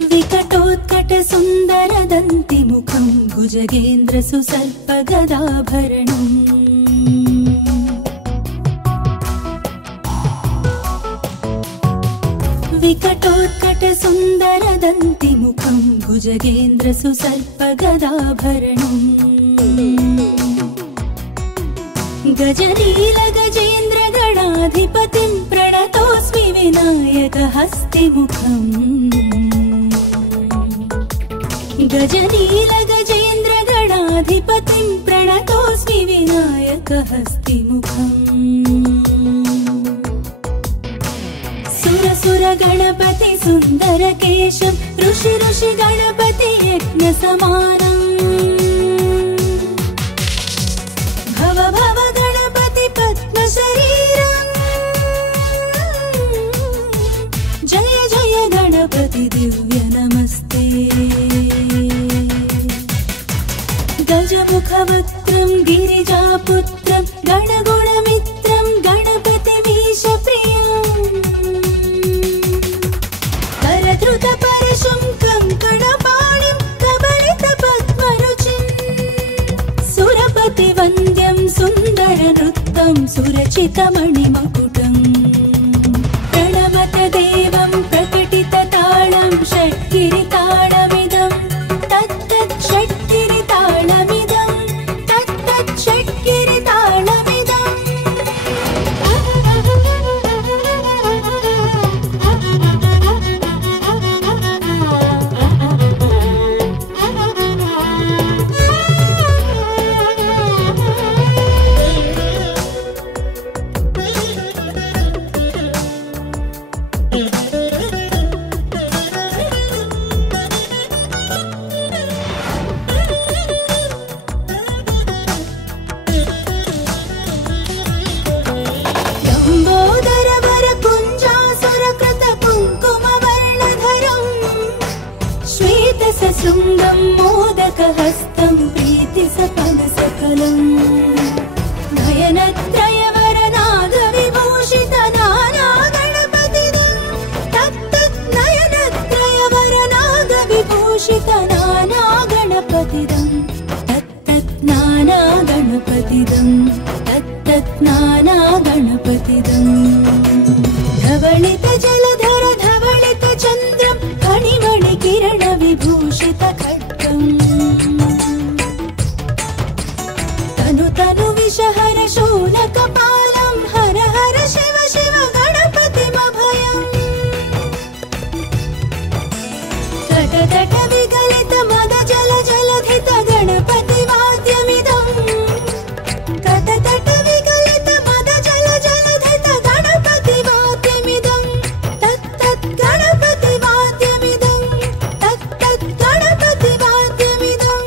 विकटोत्कटसुन्दरदन्तिमुखं भुजगेन्द्रसुसर्पगदाभरणम् विकटोत्कटसुन्दरदन्तिमुखं भुजगेन्द्रसुसर्पगदाभरणम् गजनीलगजेन्द्रगणाधिपतिं प्रणतोऽस्मि विनायकहस्तिमुखम् गजनीलगजेन्द्रगणाधिपतिं प्रणतोऽस्मि विनायकहस्तिमुखम् सुरसुरगणपति सुन्दरकेशं ऋषि ऋषि गणपति यज्ञसमानम् भव भव गणपति पद्मशरीरम् जय जय गणपति दिव्य नमस्ते गजमुखवक्त्रं गिरिजापुत्रं गणगुणमित्रं गणपतिमीशप्रियम् करधृतपरशुं कङ्कणपाणिं कबलितपद्मरुचिं सुरपतिवन्द्यं सुन्दरनृत्तं सुरचितमणिमकुटम् प्रणमतदेवं प्रकटितताळं षट्गिरिताळमिदं तत्तत् षट्गिरिताळमिदं तत्तत् षट्गिरिताळमिदम् श्वेतसशृङ्गं मोदकहस्तं प्रीतिसपनसकलम् नयनत्रयवरनागविभूषितनानागणपतिदं तत्तत् नयनत्रयवरनागविभूषितनानागणपतिदं तत्तत् नानागणपतिदं तत्तत् नानागणपतिदं धवलितजलधर धवलितचन्द्रं फणिमणिकिरणविभूषितखड्गम् तनु तनु विषहर शूलकपालं हर हर शिव शिव गणपतिमभयम् तटतट विगलित मद जल जलधित गणपतिवाद्यमिदम् तटतट विगलित मद जल जलधित गणपतिवाद्यमिदं तत्तत् गणपतिवाद्यमिदं तत्तत् गणपतिवाद्यमिदम्